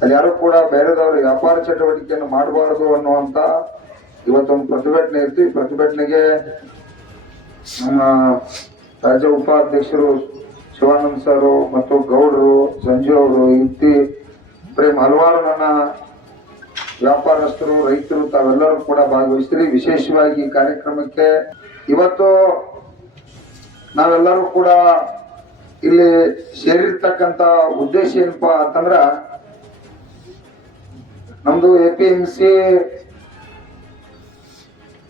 ಅಲ್ಲಿ ಯಾರು ಕೂಡ ಬೇರೆದವರು ವ್ಯಾಪಾರ ಚಟುವಟಿಕೆಯನ್ನು ಮಾಡಬಾರದು ಅನ್ನುವಂತ ಇವತ್ತೊಂದು ಪ್ರತಿಭಟನೆ ಇತ್ತು. ಈ ಪ್ರತಿಭಟನೆಗೆ ನಮ್ಮ ರಾಜ್ಯ ಉಪಾಧ್ಯಕ್ಷರು ಶಿವಾನಂದ್ ಸರ್ ಮತ್ತು ಗೌಡರು, ಸಂಜು ಅವರು, ಇತ್ತಿ ಪ್ರೇಮ್, ಹಲವಾರು ನನ್ನ ವ್ಯಾಪಾರಸ್ಥರು, ರೈತರು ತಾವೆಲ್ಲರೂ ಕೂಡ ಭಾಗವಹಿಸ್ತೀರಿ. ವಿಶೇಷವಾಗಿ ಈ ಕಾರ್ಯಕ್ರಮಕ್ಕೆ ಇವತ್ತು ನಾವೆಲ್ಲರೂ ಕೂಡ ಇಲ್ಲಿ ಸೇರಿರ್ತಕ್ಕಂತ ಉದ್ದೇಶ ಏನಪ್ಪಾ ಅಂತಂದ್ರ, ನಮ್ದು APMC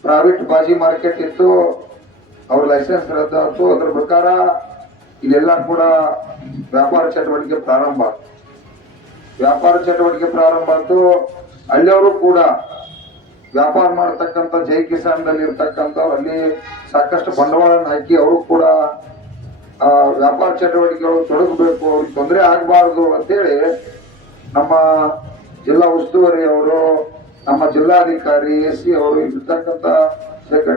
ಪ್ರೈವೇಟ್ ಬಾಜಿ ಮಾರ್ಕೆಟ್ ಇತ್ತು, ಅವ್ರ ಲೈಸೆನ್ಸ್ ರದ್ದಾಯ್ತು. ಅದ್ರ ಪ್ರಕಾರ ಇಲ್ಲೆಲ್ಲ ಕೂಡ ವ್ಯಾಪಾರ ಚಟುವಟಿಕೆ ಪ್ರಾರಂಭ ಆಯ್ತು. ಅಲ್ಲಿಯವರು ಕೂಡ ವ್ಯಾಪಾರ ಮಾಡತಕ್ಕಂತ ಜೈ ಕಿಸಾನ್ದಲ್ಲಿ ಇರ್ತಕ್ಕಂಥ ಅಲ್ಲಿ ಸಾಕಷ್ಟು ಬಂಡವಾಳವನ್ನು ಹಾಕಿ ಅವರು ಕೂಡ ವ್ಯಾಪಾರ ಚಟುವಟಿಕೆಗಳು ತೊಡಗಬೇಕು, ಅವ್ರಿಗೆ ತೊಂದರೆ ಆಗಬಾರದು ಅಂತೇಳಿ ನಮ್ಮ ಜಿಲ್ಲಾ ಉಸ್ತುವಾರಿ ಅವರು, ನಮ್ಮ ಜಿಲ್ಲಾಧಿಕಾರಿ, AC ಅವರು, ಇರ್ತಕ್ಕಂಥ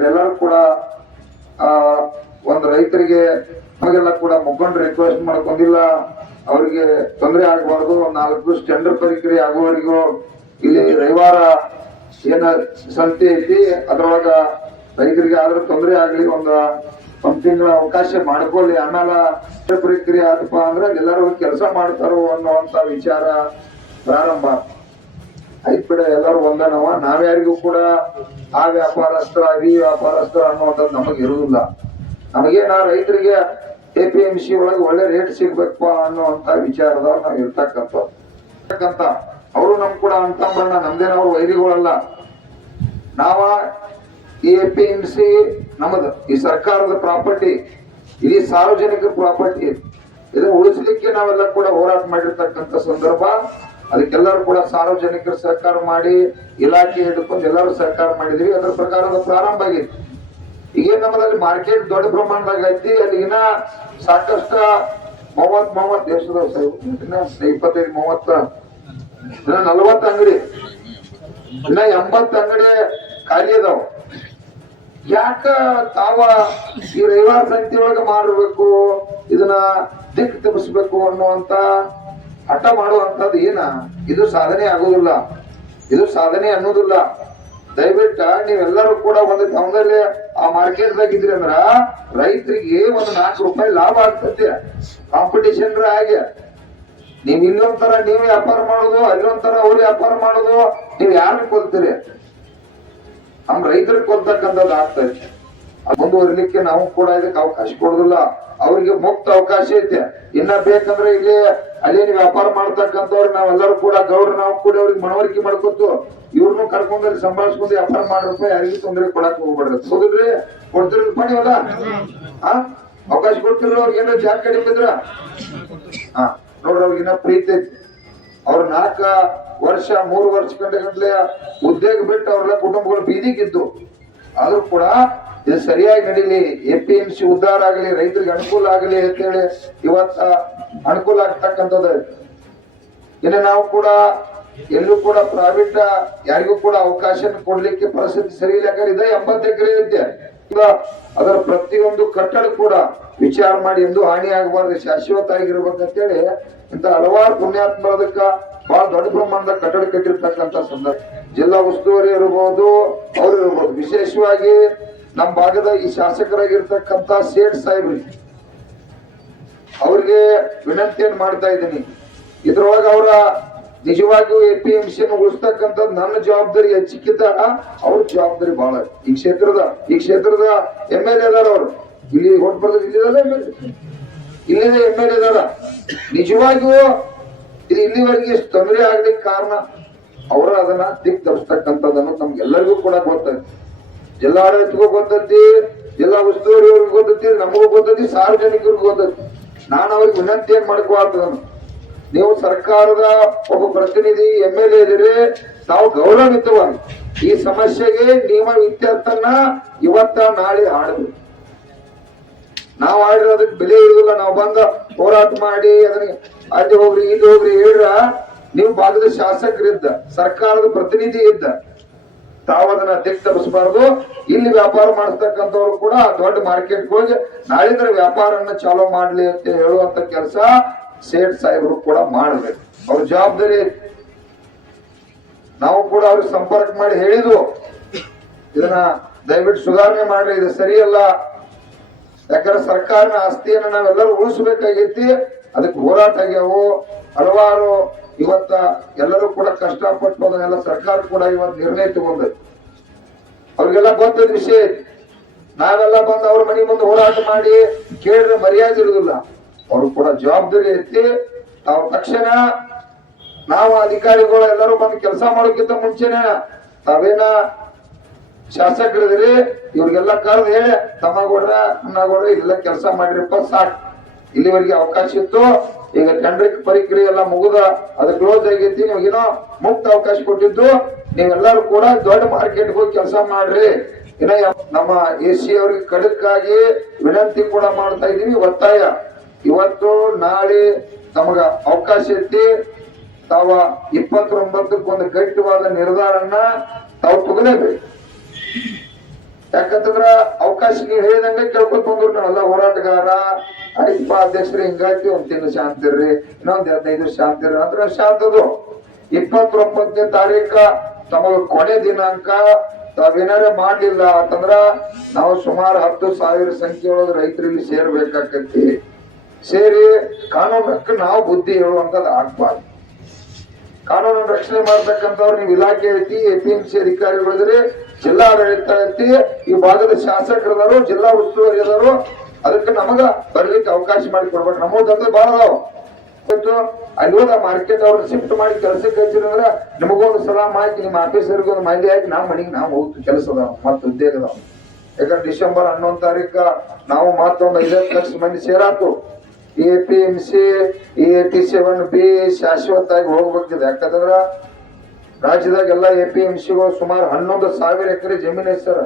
ಎಲ್ಲರೂ ಕೂಡ ಒಂದು ರೈತರಿಗೆ ಅವಾಗೆಲ್ಲ ಕೂಡ ಮುಖಂಡರು ರಿಕ್ವೆಸ್ಟ್ ಮಾಡ್ಕೊಂಡಿಲ್ಲ, ಅವರಿಗೆ ತೊಂದರೆ ಆಗಬಾರ್ದು, 4 ಟೆಂಡರ್ ಪ್ರಕ್ರಿಯೆ ಆಗುವವರೆಗೂ ಇಲ್ಲಿ ರವಿವಾರ ಏನ ಸಂತೆ ಐತಿ ಅದ್ರೊಳಗ ರೈತರಿಗೆ ಆದ್ರೂ ತೊಂದರೆ ಆಗ್ಲಿ, ಒಂದು ತಿಂಗಳ ಅವಕಾಶ ಮಾಡ್ಕೊಳ್ಳಿ, ಆಮೇಲೆ ಪ್ರಕ್ರಿಯೆ ಆದಪ್ಪ ಅಂದ್ರೆ ಎಲ್ಲರೂ ಕೆಲಸ ಮಾಡ್ತಾರೋ ಅನ್ನುವಂತ ವಿಚಾರ ಪ್ರಾರಂಭ ಆಯ್ತು. ಬಿಡ, ಎಲ್ಲರೂ ಒಂದನವ, ನಾವ್ಯಾರಿಗೂ ಕೂಡ ಆ ವ್ಯಾಪಾರಸ್ಥ ಈ ವ್ಯಾಪಾರಸ್ಥ ಅನ್ನುವಂಥದ್ದು ನಮಗೆ ಇರುವುದಿಲ್ಲ. ನಮಗೆ ರೈತರಿಗೆ APMC ಒಳಗೆ ಒಳ್ಳೆ ರೇಟ್ ಸಿಗ್ಬೇಕಪ್ಪ ಅನ್ನುವಂತ ವಿಚಾರದವ್ರು ನಾವು ಇರ್ತಕ್ಕಂಥ ಅವರು ನಮ್ ಕೂಡ ಅಂತಂಬಣ್ಣ, ನಮ್ದೇನವ್ರು ವೈರಿಗಳಲ್ಲ. ನಾವ ಈ APMC ನಮ್ಮದು ಈ ಸರ್ಕಾರದ ಪ್ರಾಪರ್ಟಿ, ಇಡೀ ಸಾರ್ವಜನಿಕ ಪ್ರಾಪರ್ಟಿ, ಇದನ್ನು ಉಳಿಸ್ಲಿಕ್ಕೆ ನಾವೆಲ್ಲ ಕೂಡ ಹೋರಾಟ ಮಾಡಿರ್ತಕ್ಕಂಥ ಸಂದರ್ಭ. ಅದಕ್ಕೆಲ್ಲರೂ ಕೂಡ ಸಾರ್ವಜನಿಕರು ಸಹಕಾರ ಮಾಡಿ, ಇಲಾಖೆ ಹಿಡ್ಕೊಂಡು ಎಲ್ಲರೂ ಸಹಕಾರ ಮಾಡಿದ್ವಿ. ಅದರ ಪ್ರಕಾರದ ಪ್ರಾರಂಭ ಆಗಿತ್ತು. ಈಗ ನಮ್ಮದಲ್ಲಿ ಮಾರ್ಕೆಟ್ ದೊಡ್ಡ ಪ್ರಮಾಣದಾಗ ಐತಿ. ಅಲ್ಲಿಗಿನ ಸಾಕಷ್ಟು 30 ದೇಶದ 25-30 40 ಅಂಗಡಿ, ಇನ್ನ 80 ಅಂಗಡಿ ಖಾಲಿ ಅದಾವ. ಯಾಕ ತಾವ ಈ ರವಿವಾರ ಸಂತೆ ಒಳಗೆ ಮಾರಬೇಕು, ಇದನ್ನ ದಿಕ್ ತಪ್ಪಿಸ್ಬೇಕು ಅನ್ನುವಂತ ಹಠ ಮಾಡುವಂತದ್ದು ಏನ, ಇದು ಸಾಧನೆ ಆಗೋದಿಲ್ಲ, ಇದು ಸಾಧನೆ ಅನ್ನೋದಿಲ್ಲ. ದಯವಿಟ್ಟು ನೀವೆಲ್ಲರೂ ಕೂಡ ಒಂದು ಟೌನಲ್ಲಿ ಆ ಮಾರ್ಕೆಟ್ದಾಗ ಇದ್ರಿ ಅಂದ್ರ ರೈತರಿಗೆ ಒಂದು 4 ರೂಪಾಯಿ ಲಾಭ ಆಗ್ತದೆ. ಕಾಂಪಿಟೇಷನ್ ಹಾಗೆ ನೀವ್ ಇಲ್ಲೊಂಥರ ನೀವು ವ್ಯಾಪಾರ ಮಾಡೋದು, ಅಲ್ಲೊಂಥರ ಅವ್ರು ವ್ಯಾಪಾರ ಮಾಡೋದು, ನೀವ್ ಯಾರನ್ನ ಕೊಲ್ತೀರಿ? ನಮ್ ರೈತರಿಗೆ ಕೊಲ್ತಕ್ಕಂಥದ್ದು ಆಗ್ತದೆ. ಮುಂದುವರಿಲಿಕ್ಕೆ ನಾವು ಕೂಡ ಇದಕ್ಕೆ ಅವಕಾಶ ಕೊಡುದಿಲ್ಲ. ಅವ್ರಿಗೆ ಮುಕ್ತ ಅವಕಾಶ ಐತೆ. ಇನ್ನ ಬೇಕಂದ್ರೆ ಇಲ್ಲಿ ಅಲ್ಲೇನು ವ್ಯಾಪಾರ ಮಾಡ್ತಕ್ಕಂಥವ್ರು ನಾವೆಲ್ಲರೂ ಕೂಡ ಗೌಡ್ರು ನಾವು ಕೂಡ ಅವ್ರಿಗೆ ಮನವರಿಕೆ ಮಾಡ್ಕೊತು, ಇವ್ರನ್ನು ಕರ್ಕೊಂಡಲ್ಲಿ ಸಂಭಾಳಿಸ್ಕೊಂಡು ವ್ಯಾಪಾರ ಮಾಡ್ರಪ್ಪ, ಯಾರಿಗೂ ತೊಂದರೆ ಕೊಡಕ್ ಹೋಗ್ಬೇಡ್ರಿ. ಹೋಗಿದ್ರಿ ಕೊಡ್ತಿರಲ್ಪ ನೀವಲ್ಲ, ಅವಕಾಶ ಕೊಡ್ತಿರ. ಅವ್ರಿಗೆ ಏನೋ ಜಾಗ ಕಡಿಮೆ ಇದ್ರ ನೋಡ್ರಿ, ಅವ್ರಿಗಿನ್ನ ಪ್ರೀತಿ ಐತಿ. ಅವ್ರ 4 ವರ್ಷ 3 ವರ್ಷ ಗಂಟೆ ಉದ್ಯೋಗ ಬಿಟ್ಟು ಅವ್ರೆಲ್ಲ ಕುಟುಂಬಗಳು ಬೀದಿಗಿದ್ದು, ಆದ್ರೂ ಕೂಡ ಇದು ಸರಿಯಾಗಿ ನಡೀಲಿ, APMC ಉದ್ಧಾರ ಆಗಲಿ, ರೈತರಿಗೆ ಅನುಕೂಲ ಆಗಲಿ ಅಂತೇಳಿ ಇವತ್ತ ಅನುಕೂಲ ಆಗ್ತಕ್ಕಂಥದ್ದು. ಇನ್ನು ನಾವು ಕೂಡ ಎಲ್ಲೂ ಕೂಡ ಪ್ರೈವೇಟ್ ಯಾರಿಗೂ ಕೂಡ ಅವಕಾಶ ಕೊಡ್ಲಿಕ್ಕೆ ಪರಿಸ್ಥಿತಿ ಸರಿ ಇಲ್ಲ. ಇದೆ 80 ಎಕರೆ ಐತೆ. ಅದರ ಪ್ರತಿಯೊಂದು ಕಟ್ಟಡ ಕೂಡ ವಿಚಾರ ಮಾಡಿ ಎಂದು ಹಾನಿ ಆಗಬಾರ್ದು, ಶಾಶ್ವತ ಆಗಿರ್ಬೇಕಂತೇಳಿ ಇಂತ ಹಲವಾರು ಪುಣ್ಯಾತ್ಮದಕ್ಕ ಬಹಳ ದೊಡ್ಡ ಪ್ರಮಾಣದ ಕಟ್ಟಡ ಕಟ್ಟಿರ್ತಕ್ಕಂಥ ಸಂದರ್ಭ. ಜಿಲ್ಲಾ ಉಸ್ತುವಾರಿ ಇರಬಹುದು, ಅವ್ರು ಇರ್ಬೋದು. ವಿಶೇಷವಾಗಿ ನಮ್ಮ ಭಾಗದ ಈ ಶಾಸಕರಾಗಿರ್ತಕ್ಕಂಥ ಸೇಠ್ ಸಾಹೇಬ್ರಿಗೆ ಅವ್ರಿಗೆ ವಿನಂತಿಯನ್ನು ಮಾಡ್ತಾ ಇದ್ದೀನಿ. ಇದ್ರೊಳಗ ಅವರ ನಿಜವಾಗಿಯೂ APMC ಉಳಿಸ್ತಕ್ಕಂಥದ್ದು ನನ್ನ ಜವಾಬ್ದಾರಿ ಹೆಚ್ಚಿಕ್ಕಿದ್ದ ಅವ್ರ ಜವಾಬ್ದಾರಿ ಬಹಳ. ಈ ಕ್ಷೇತ್ರದ MLA ಅದಾರ, ಅವ್ರು ಇಲ್ಲಿ ಹೊಟ್ಟು ಬರ್ತದೆ, ಇಲ್ಲಿದೆ MLA ಅದಾರ. ನಿಜವಾಗಿಯೂ ಇದು ಇಲ್ಲಿವರೆಗೆ ತೊಂದರೆ ಆಗ್ಲಿಕ್ಕೆ ಕಾರಣ ಅವರು ಅದನ್ನ ದಿಕ್ ತರಿಸ್ತಕ್ಕಂಥದ್ದನ್ನು ನಮ್ಗೆಲ್ಲರಿಗೂ ಕೂಡ ಗೊತ್ತೈತಿ. ಜಿಲ್ಲಾಡಳಿತಗೂ ಗೊತ್ತೈತಿ, ಜಿಲ್ಲಾ ಉಸ್ತುವಾರಿಯವ್ರಿಗೂ ಗೊತ್ತೈತಿ, ನಮಗೂ ಗೊತ್ತೈತಿ, ಸಾರ್ವಜನಿಕರಿಗೂ ಗೊತ್ತೈತಿ. ನಾನು ಅವ್ರಿಗೆ ವಿನಂತಿ ಏನ್ ಮಾಡ್ಕೋತ, ನೀವು ಸರ್ಕಾರದ ಒಬ್ಬ ಪ್ರತಿನಿಧಿ MLA ಇದ್ದೀರಿ, ನಾವು ಗೌರವಯುತವಾಗಿ ಈ ಸಮಸ್ಯೆಗೆ ನಿಯಮ ಇತ್ಯರ್ಥನ್ನ ಇವತ್ತ ನಾಳೆ ಆಡಬೇಕು. ನಾವು ಆಡಿರೋದಕ್ಕೆ ಬೆಲೆ ಇರುವುದಿಲ್ಲ. ನಾವು ಬಂದ ಹೋರಾಟ ಮಾಡಿ ಅದನ್ನ ಅಲ್ಲಿ ಹೋಗ್ರಿ ಇಲ್ಲಿ ಹೋಗ್ರಿ ಹೇಳ್ರ, ನೀವು ಭಾಗದ ಶಾಸಕರಿದ್ದ, ಸರ್ಕಾರದ ಪ್ರತಿನಿಧಿ ಇದ್ದ, ತಾವು ಅದನ್ನ ದಿಕ್ ತಪ್ಪಿಸಬಾರ್ದು. ಇಲ್ಲಿ ವ್ಯಾಪಾರ ಮಾಡಿಸ್ತಕ್ಕಂಥವ್ರು ಕೂಡ ದೊಡ್ಡ ಮಾರ್ಕೆಟ್ಗೆ ಹೋಗಿ ನಾಳಿಂದ ವ್ಯಾಪಾರನ್ನ ಚಾಲೂ ಮಾಡ್ಲಿ ಅಂತ ಹೇಳುವಂತ ಕೆಲಸ ಸೇಠ್ ಸಾಹೇಬರು ಕೂಡ ಮಾಡಬೇಕು. ಅವ್ರ ಜವಾಬ್ದಾರಿ ನಾವು ಕೂಡ ಅವ್ರಿಗೆ ಸಂಪರ್ಕ ಮಾಡಿ ಹೇಳಿದ್ವು, ಇದನ್ನ ದಯವಿಟ್ಟು ಸುಧಾರಣೆ ಮಾಡ್ರಿ, ಇದು ಸರಿಯಲ್ಲ. ಯಾಕಂದ್ರೆ ಸರ್ಕಾರನ ಆಸ್ತಿಯನ್ನ ನಾವೆಲ್ಲರೂ ಉಳಿಸ್ಬೇಕಾಗೈತಿ. ಅದಕ್ಕೆ ಹೋರಾಟ ಆಗ್ಯಾವು ಹಲವಾರು. ಇವತ್ತ ಎಲ್ಲರೂ ಕೂಡ ಕಷ್ಟಪಟ್ಟು ಅದನ್ನೆಲ್ಲ ಸರ್ಕಾರ ಕೂಡ ಇವತ್ತು ನಿರ್ಣಯ ತಗೊಂಡೈತಿ. ಅವ್ರಿಗೆಲ್ಲ ಗೊತ್ತದ ವಿಷಯ. ನಾವೆಲ್ಲ ಬಂದು ಅವ್ರ ಮನೆ ಮುಂದೆ ಹೋರಾಟ ಮಾಡಿ ಕೇಳಿದ್ರೆ ಮರ್ಯಾದೆ ಇರುದಿಲ್ಲ. ಅವ್ರು ಕೂಡ ಜವಾಬ್ದಾರಿ ಐತಿ. ತಾವು ತಕ್ಷಣ ನಾವು ಅಧಿಕಾರಿಗಳು ಎಲ್ಲರೂ ಬಂದು ಕೆಲಸ ಮಾಡೋಕ್ಕಿಂತ ಮುಂಚೆನೆ ತಾವೇನ ಶಾಸಕರಿದ್ರಿ, ಇವ್ರಿಗೆಲ್ಲ ಕರೆದು ಹೇಳಿ ತಮ್ಮಗೌಡ್ರ ಅಣ್ಣಗೌಡ್ರ ಇದೆಲ್ಲ ಕೆಲಸ ಮಾಡಿರಪ್ಪ ಸಾಕು. ಇಲ್ಲಿವರೆಗೆ ಅವಕಾಶ ಇತ್ತು, ಈಗ ಟೆಂಡರ್ ಪ್ರಕ್ರಿಯೆ ಎಲ್ಲ ಮುಗಿದ ಅದು ಕ್ಲೋಸ್ ಆಗೈತಿ. ನಿಮಗೇನೋ ಮುಕ್ತ ಅವಕಾಶ ಕೊಟ್ಟಿದ್ದು, ನೀವೆಲ್ಲರೂ ಕೂಡ ದೊಡ್ಡ ಮಾರ್ಕೆಟ್ ಹೋಗಿ ಕೆಲಸ ಮಾಡ್ರಿ. ಇನ್ನ ನಮ್ಮ AC ಅವ್ರಿಗೆ ಖಡಕ್ಕಾಗಿ ವಿನಂತಿ ಕೂಡ ಮಾಡ್ತಾ ಇದೀವಿ, ಒತ್ತಾಯ. ಇವತ್ತು ನಾಳೆ ತಮಗ ಅವಕಾಶ ಐತಿ. ತಾವ 29ಕ್ಕೆ ಒಂದು ಗಟ್ಟಿವಾದ ನಿರ್ಧಾರನ್ನ ತಾವು ತಗೊಲೇಬೇಕು. ಯಾಕಂತಂದ್ರ ಅವಕಾಶ ನೀವು ಹೇಳಿದಂಗೆ ಕೇಳ್ಕೊತ ಬಂದ್ರು ನಾವೆಲ್ಲ ಹೋರಾಟಗಾರ. ಆಯ್ತಪ್ಪ ಅಧ್ಯಕ್ಷರು ಹಿಂಗಾಯ್ತಿ, ಒಂದ್ ತಿಂಗಳು ಶಾಂತಿ ಇರ್ರಿ, ಇನ್ನೊಂದ್ 15 ಶಾಂತಿ ಇರ್ರಿ ಅಂದ್ರೆ ಶಾಂತದು. 29ನೇ ತಾರೀಕ ತಮಗ ಕೊನೆ ದಿನಾಂಕ. ತಾವೇನಾರ ಮಾಡ್ಲಿಲ್ಲ ಅಂತಂದ್ರ ನಾವು ಸುಮಾರು 10,000 ಸಂಖ್ಯೆ ಒಳಗೆ ರೈತರಲ್ಲಿ ಸೇರ್ಬೇಕಾಕತಿ. ಸೇರಿ ಕಾನೂನಕ್ಕೆ ನಾವು ಬುದ್ಧಿ ಹೇಳುವಂತದ್ದು ಆಗ್ಬಾರ್ದು. ಕಾನೂನು ರಕ್ಷಣೆ ಮಾಡ್ತಕ್ಕಂಥವ್ರು ನೀವು ಇಲಾಖೆ ಐತಿ, APMC ಅಧಿಕಾರಿಗಳಿದ್ರಿ, ಜಿಲ್ಲಾ ಆಡಳಿತ ಐತಿ, ಈ ಭಾಗದ ಶಾಸಕರದಾರು, ಜಿಲ್ಲಾ ಉಸ್ತುವಾರಿ ಅದಾರು. ಅದಕ್ಕೆ ನಮಗ ಬರ್ಲಿಕ್ಕೆ ಅವಕಾಶ ಮಾಡಿ ಕೊಡ್ಬೇಕು. ನಮ್ಮದಂದ್ರೆ ಬಹಳ ಅದಾವ. ಅಲ್ಲಿ ಹೋದ ಮಾರ್ಕೆಟ್ ಅವ್ರನ್ನ ಶಿಫ್ಟ್ ಮಾಡಿ ಕೆಲಸಕ್ಕೆ ಹಚ್ಚಿದ್ರೆ ನಿಮಗೊಂದು ಸಲಾಮ್ ಹಾಕಿ, ನಿಮ್ಮ ಆಫೀಸರ್ಗೆ ಒಂದು ಮಾಹಿತಿ ಹಾಕಿ ನಾವು ಮನೆಗೆ ನಾವು ಹೋಗ್ತೀವಿ. ಕೆಲಸ ಅದಾವ ಮತ್ತೆ ಉದ್ಯೋಗ ಅದಾವ. ಯಾಕಂದ್ರೆ ಡಿಸೆಂಬರ್ 11 ತಾರೀಕ ನಾವು ಮತ್ತೊಂದು 5 ಲಕ್ಷ ಮಂದಿ ಸೇರಾತು. APMC E87B ಶಾಶ್ವತವಾಗಿ ಹೋಗ್ಬೇಕಿದೆ. ಯಾಕಂದ್ರ ರಾಜ್ಯದಾಗೆಲ್ಲ APMCಗಳು ಸುಮಾರು 11,000 ಎಕರೆ ಜಮೀನು ಐತೆ ಸರ್.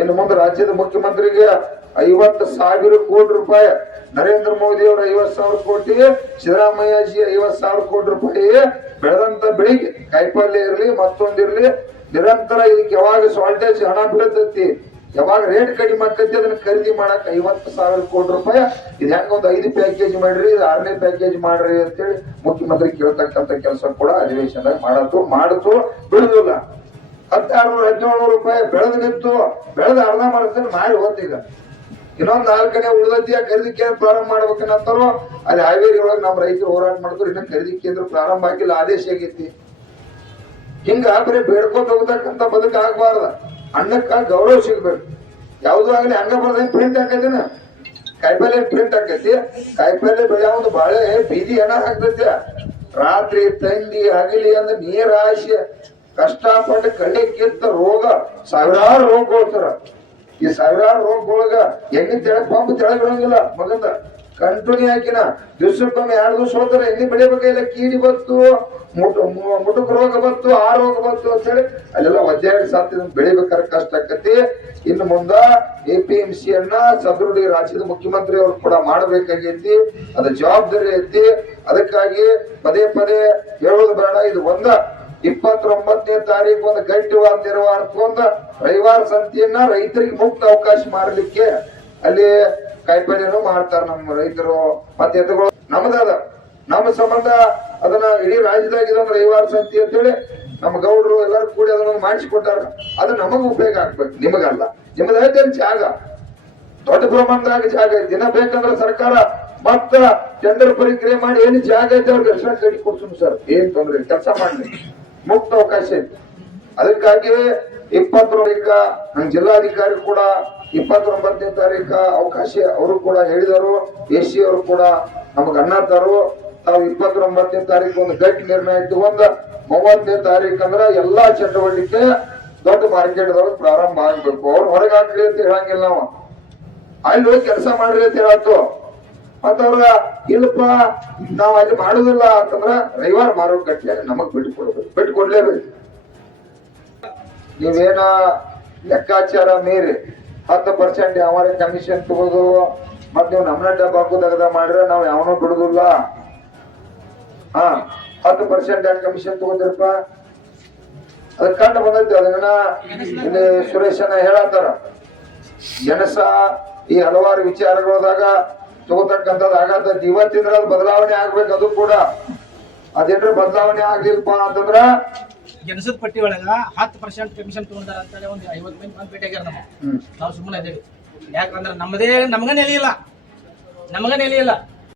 ಇನ್ನು ಮುಂದೆ ರಾಜ್ಯದ ಮುಖ್ಯಮಂತ್ರಿಗೆ 50,000 ಕೋಟಿ ರೂಪಾಯಿ, ನರೇಂದ್ರ ಮೋದಿ ಅವರು 50,000 ಕೋಟಿ, ಸಿದ್ದರಾಮಯ್ಯಜಿ 50,000 ಕೋಟಿ ರೂಪಾಯಿ ಬೆಳೆದಂತ ಬೆಳಿಗ್ಗೆ ಕಾಯಿಪಲ್ಯ ಇರ್ಲಿ ಮತ್ತೊಂದಿರ್ಲಿ ನಿರಂತರ ಇದಕ್ಕೆ ಯಾವಾಗ ಶಾರ್ಟೇಜ್ ಹಣ ಬೀಳತೈತಿ, ಯಾವಾಗ ರೇಟ್ ಕಡಿಮೆ ಆಕೈತಿ ಅದನ್ನ ಖರೀದಿ ಮಾಡಕ್ 50,000 ಕೋಟಿ ರೂಪಾಯಿ. ಇದು ಹೆಂಗ ಒಂದು 5 ಪ್ಯಾಕೇಜ್ ಮಾಡ್ರಿ, ಇದು 6ನೇ ಪ್ಯಾಕೇಜ್ ಮಾಡ್ರಿ ಅಂತೇಳಿ ಮುಖ್ಯಮಂತ್ರಿ ಕೇಳ್ತಕ್ಕಂಥ ಕೆಲಸ ಕೂಡ ಅಧಿವೇಶನದಾಗ ಮಾಡಿತು ಬಿಡುದಿಲ್ಲ. 1,600-1,700 ರೂಪಾಯಿ ಬೆಳೆದು ನಿಂತು ಬೆಳೆದ ಅರ್ಧ ಮಾಡ್ತಾರೆ ಮಾಡಿ ಹೋಗ್ತೀಗ. ಇನ್ನೊಂದ್ 4ನೇ ಉಳಿದತಿ ಖರೀದಿ ಕೇಂದ್ರ ಪ್ರಾರಂಭ ಮಾಡ್ಬೇಕನ್ನತ್ತಾರೋ. ಅಲ್ಲಿ ಹಾವೇರಿ ಒಳಗೆ ನಮ್ಮ ರೈತರು ಹೋರಾಟ ಮಾಡಿದ್ರು, ಇನ್ನ ಖರೀದಿ ಕೇಂದ್ರ ಪ್ರಾರಂಭ ಆಗಿಲ್ಲ, ಆದೇಶ ಆಗೈತಿ. ಹಿಂಗ ಬರೀ ಬೇಡ್ಕೊಂತ ಹೋಗ್ತಕ್ಕಂಥ ಬದುಕ ಆಗ್ಬಾರ್ದ. ಅನ್ನಕ್ಕ ಗೌರವ ಸಿಗ್ಬೇಕು. ಯಾವ್ದು ಆಗ್ಲಿ ಹಂಗ ಬರ್ದ ಪ್ರಿಂಟ್ ಹಾಕೈತಿನ ಕಾಯಿಪಲ್ಲೆ ಪ್ರಿಂಟ್ ಹಾಕೈತಿ. ಕಾಯಿಪಲ್ಲೆ ಬೆಳೆಯೋದು ಬಾಳೆ ಬೀದಿ ಹಣ ಹಾಕ್ತೈತಿ. ರಾತ್ರಿ ತಂಡಿ ಹಗಲಿ ಅಂದ್ರೆ ನೀರ್ ಆಶೆ ಕಷ್ಟಪಟ್ಟು ಕಡೆ ಕಿತ್ತ ರೋಗ ಸಾವಿರಾರು ರೋಗಗೋಳ್ತಾರ. ಈ ಸಾವಿರಾರು ರೋಗಗೊಳಗ ಎಣ್ಣೆ ಪಂಪ್ ತೆಳಗಿರಂಗಿಲ್ಲ ಮಗಂದ ಕಂಟಿನ್ಯೂ ಹಾಕಿನ ದಿವ್ಸಕ್ಕೊಮ್ಮೆ 2 ದಿವಸ ಹೋದ್ರೆ ಎಣ್ಣೆ ಬೆಳಿಬೇಕಾಗಿಲ್ಲ. ಕೀಡಿ ಬತ್ತು, ಮುಟುಕ್ ರೋಗ ಬತ್ತು, ಆ ರೋಗ ಬತ್ತು ಅಂತ ಹೇಳಿ ಅಲ್ಲೆಲ್ಲ ಒದ್ದಾಡಿ ಸಾಧ್ಯ ಬೆಳಿಬೇಕಾದ್ರೆ ಕಷ್ಟ ಆಕತಿ. ಇನ್ನು ಮುಂದ APMCಯನ್ನ ಸದೃಢ ರಾಜ್ಯದ ಮುಖ್ಯಮಂತ್ರಿ ಅವರು ಕೂಡ ಮಾಡಬೇಕಾಗೈತಿ. ಅದ ಜವಾಬ್ದಾರಿ ಐತಿ. ಅದಕ್ಕಾಗಿ ಪದೇ ಪದೇ ಹೇಳೋದು ಬೇಡ. ಇದು 29ನೇ ತಾರೀಕು ಒಂದು ಗಟ್ಟಿವಾದ ನಿರ್ವಾಹಕ ರವಿವಾರ ಸಂತೆಯನ್ನ ರೈತರಿಗೆ ಮುಕ್ತ ಅವಕಾಶ ಮಾಡಲಿಕ್ಕೆ ಅಲ್ಲಿ ಕಾಯಿಪಲ್ಯನು ಮಾಡ್ತಾರ ನಮ್ಮ ರೈತರು. ಮತ್ತೆ ಎತ್ತುಗಳು ನಮ್ಮದ ನಮ್ಮ ಸಂಬಂಧ ಅದನ್ನ ಇಡೀ ರಾಜ್ಯದಾಗ ಇದೊಂದು ರವಿವಾರ ಸಂತೆ ಅಂತೇಳಿ ನಮ್ಮ ಗೌಡರು ಎಲ್ಲರೂ ಕೂಡಿ ಅದನ್ನ ಮಾಡಿಸಿಕೊಟ್ಟಾರ. ಅದು ನಮಗ ಉಪಯೋಗ ಆಗ್ಬೇಕು, ನಿಮಗಲ್ಲ. ನಿಮ್ಮದೈತೆ ಜಾಗ, ದೊಡ್ಡ ಪ್ರಮಾಣದಾಗ ಜಾಗ ಐತಿ. ದಿನ ಬೇಕಂದ್ರೆ ಸರ್ಕಾರ ಮತ್ತ ಟೆಂಡರ್ ಪ್ರಕ್ರಿಯೆ ಮಾಡಿ ಏನು ಜಾಗ ಐತೆ ಅವ್ರಿಗೆ ಹೆಸರು ಕಟ್ಟಿ ಕೊಡ್ತೀನಿ ಸರ್, ಏನ್ ತೊಂದ್ರೆ ಕೆಲಸ ಮಾಡ್ಲಿ, ಮುಕ್ತ ಅವಕಾಶ ಐತಿ. ಅದಕ್ಕಾಗಿ 20 ನಮ್ ಜಿಲ್ಲಾಧಿಕಾರಿ ಕೂಡ 29ನೇ ತಾರೀಕ ಅವಕಾಶ ಅವರು ಕೂಡ ಹೇಳಿದರು. AC ಅವರು ಕೂಡ ನಮಗ ಅನ್ನತಾರು ತಾವು 29ನೇ ತಾರೀಕು ಒಂದು ಗಟ್ಟಿ ನಿರ್ಣಯ ತಗೊಂಡ 30ನೇ ತಾರೀಕು ಅಂದ್ರ ಎಲ್ಲಾ ಚಟುವಟಿಕೆ ದೊಡ್ಡ ಮಾರ್ಕೆಟ್ ದೊಳಗೆ ಪ್ರಾರಂಭ ಆಗ್ಬೇಕು. ಅವ್ರು ಹೊರಗೆ ಹಾಕ್ರಿ ಅಂತ ಹೇಳಂಗಿಲ್ಲ, ನಾವು ಅಲ್ಲಿ ಹೋಗಿ ಕೆಲಸ ಮಾಡ್ರಿ ಅಂತ ಹೇಳತ್ತು. ಮತ್ತ ಅವ್ರ ಇಲ್ಲಪ್ಪ ನಾವ್ ಅಲ್ಲಿ ಮಾಡುದಿಲ್ಲ ಅಂತಂದ್ರ ರವಿವಾರ ಮಾರೋ ಗಟ್ಟಿ ನಮಗ್ ಬಿಟ್ಟು ಕೊಡ್ಲೇಬೇಕು. ನೀವೇನ ಲೆಕ್ಕಾಚಾರ ಮೀರಿ 10% ಯಾವಾರ ಕಮಿಷನ್ ತಗೋದು ಮತ್ ನೀವು ನಮ್ಮನ್ನ ಡಬ್ಬ ಹಾಕೋದಾಗ ಮಾಡ್ರೆ ನಾವ್ ಯಾವನೂ ಬಿಡುದಿಲ್ಲ. 10% ಯಾಕೆ ಕಮಿಷನ್ ತಗೋದಿರಪ್ಪ? ಅದ್ ಕಂಡು ಬಂದೈತಿ. ಅದನ್ನ ಇಲ್ಲಿ ಸುರೇಶನ ಹೇಳತ್ತಾರ. ಜನಸ ಈ ಹಲವಾರು ವಿಚಾರಗಳದಾಗ ತಗೋತಕ್ಕಂಥದ್ದು ಆಗತ್ತ. ಇವತ್ತಿಂದ್ರ ಅದು ಬದಲಾವಣೆ ಆಗ್ಬೇಕು. ಅದು ಕೂಡ ಅದೇನ್ರ ಬದಲಾವಣೆ ಆಗ್ಲಿಲ್ಪ ಅಂತಂದ್ರ ಗೆಣಸದ ಪಟ್ಟಿ ಒಳಗ 10% ಕಮಿಷನ್ ತಗೊಂಡಾರ ಅಂತೇಳಿ ಒಂದು 50 ಮಂದಿ ಬಂದು ಭೇಟಿ ಆಗ್ಯಾರ ನಾವು ಸುಮ್ಮನೆ ಅದೇವಿ. ಯಾಕಂದ್ರೆ ನಮಗ ನೆಲೆ ಇಲ್ಲ